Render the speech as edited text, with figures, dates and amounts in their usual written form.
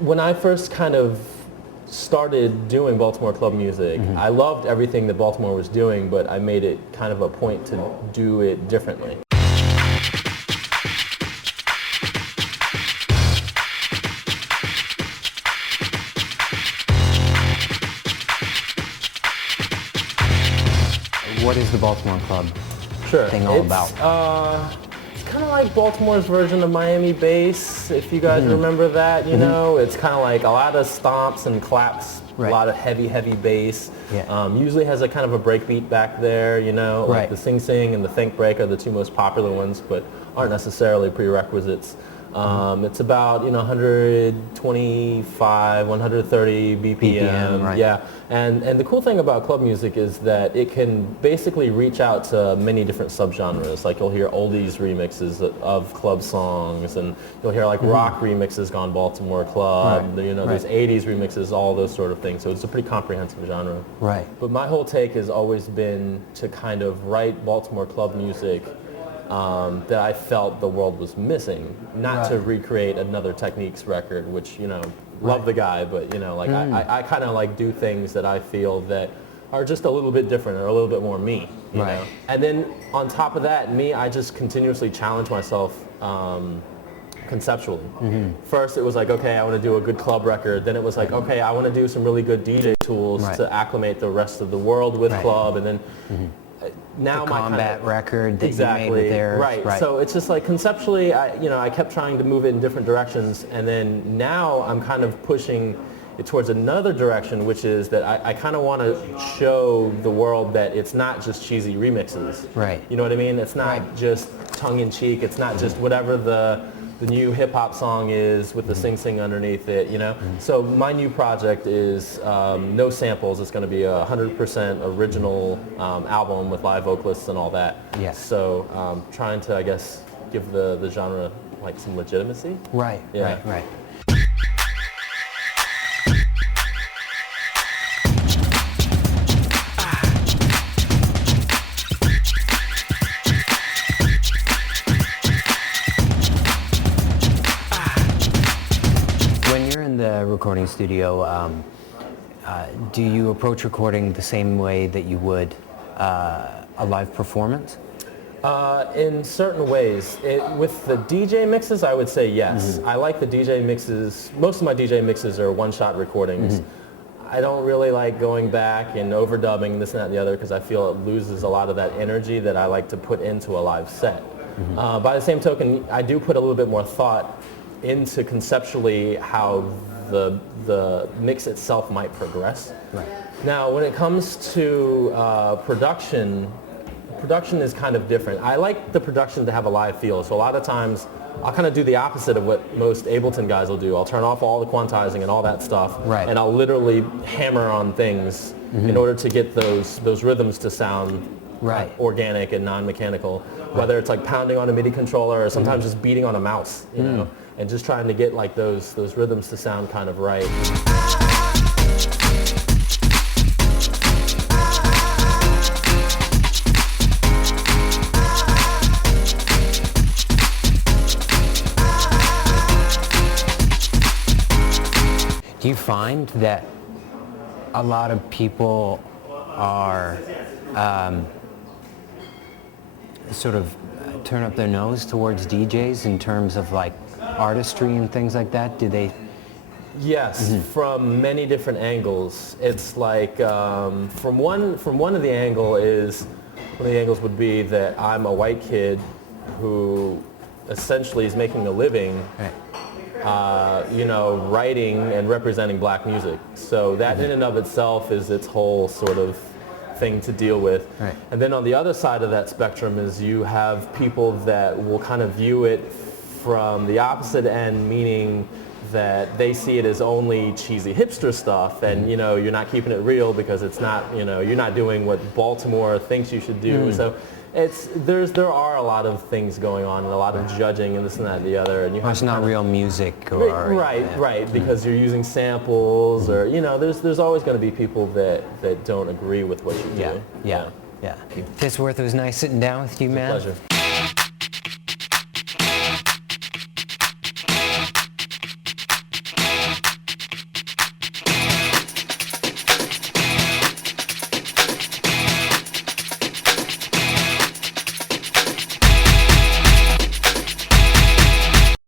when I first kind of started doing Baltimore club music, I loved everything that Baltimore was doing, but I made it kind of a point to do it differently. What is the Baltimore club thing all about? It's kind of like Baltimore's version of Miami bass, if you guys remember that, you know. It's kind of like a lot of stomps and claps, a lot of heavy bass. Usually has a kind of a break beat back there, you know. Like the Sing Sing and the Think Break are the two most popular ones, but aren't necessarily prerequisites. It's about 125, 130 BPM. Yeah, and the cool thing about club music is that it can basically reach out to many different subgenres. Like you'll hear oldies remixes of club songs, and you'll hear like rock remixes gone Baltimore club. There's 80s remixes, all those sort of things. So it's a pretty comprehensive genre. Right. But my whole take has always been to kind of write Baltimore club music that I felt the world was missing, not to recreate another Techniques record, which, love the guy, but, I kind of like do things that I feel that are just a little bit different or a little bit more me, you know? And then on top of that, I just continuously challenge myself conceptually. First it was like, okay, I want to do a good club record. Then it was like, okay, I want to do some really good DJ tools to acclimate the rest of the world with club, and then now the combat record that you made with theirs. Right. So it's just like conceptually, I kept trying to move it in different directions, and then now I'm kind of pushing it towards another direction, which is that I kind of want to show the world that it's not just cheesy remixes. Right. You know what I mean? It's not just tongue-in-cheek. It's not just whatever the new hip-hop song is with the sing-sing underneath it, So my new project is no samples. It's going to be a 100% original album with live vocalists and all that. Yes. So trying to, I guess, give the genre like some legitimacy. Right, right. Recording studio, do you approach recording the same way that you would a live performance? In certain ways. With the DJ mixes, I would say yes. I like the DJ mixes. Most of my DJ mixes are one-shot recordings. I don't really like going back and overdubbing this and that and the other, because I feel it loses a lot of that energy that I like to put into a live set. By the same token, I do put a little bit more thought into conceptually how the mix itself might progress. Right. Now, when it comes to production is kind of different. I like the production to have a live feel, so a lot of times I'll kind of do the opposite of what most Ableton guys will do. I'll turn off all the quantizing and all that stuff, and I'll literally hammer on things in order to get those rhythms to sound organic and non-mechanical, whether it's like pounding on a MIDI controller or sometimes just beating on a mouse, you know, and just trying to get like those rhythms to sound kind of right. Do you find that a lot of people are sort of turn up their nose towards DJs in terms of like artistry and things like that? Do they? Yes, from many different angles. It's like from one of the angles would be that I'm a white kid who essentially is making a living, writing and representing black music. So that in and of itself is its whole sort of thing to deal with. Right. And then on the other side of that spectrum is you have people that will kind of view it from the opposite end, meaning that they see it as only cheesy hipster stuff, and you're not keeping it real because it's not, you're not doing what Baltimore thinks you should do. So there are a lot of things going on and a lot of judging and this and that and the other, and it's not real music, or right, because you're using samples, or there's always going to be people that don't agree with what you do. Yeah. Titsworth, it was nice sitting down with you, man. Pleasure.